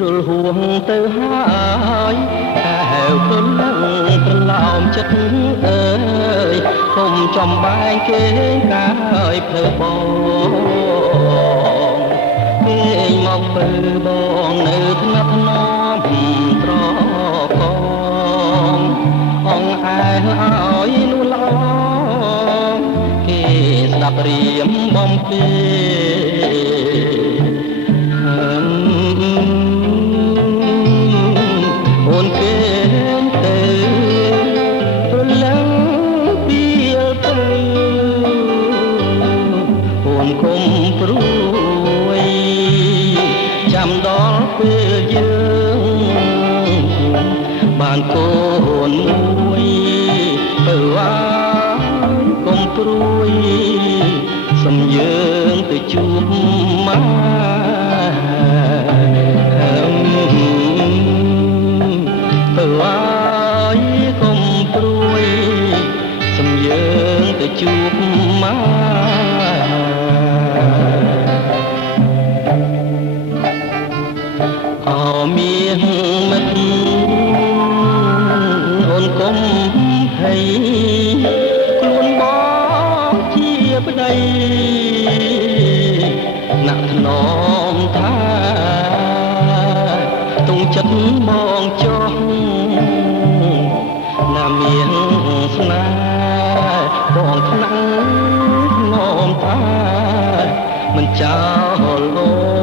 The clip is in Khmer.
ជ្រុលហួងទៅហើយតែហៅព្រលឹងប្រឡោមចិត្តអើយធំចំបែកគេកាយភ្លើបងគេមកពើបងនៅថ្នាក់ថ្នមត្រកងអងអែលឲ្យនោះឡងគេស្ដាប់រៀមបំពេអូនគេទៅព្រលឹងពីលទៅអូនគុំព្រួយចាំដល់ពេលយើងបានកូនមួយទៅអាគុំព្រួយសំយើងទៅជួបមកទៅអាយកុំព្រួយសំយើងទៅជួបមកអមានមិត្តអូនកុំភ័យខ្លួនបងជាប្តីណាក់ថ្នមថាទុំចិត្តបងចុះណាមានស្នេហ៍បងថ្នាំងថ្នមថាមិនចោលអូ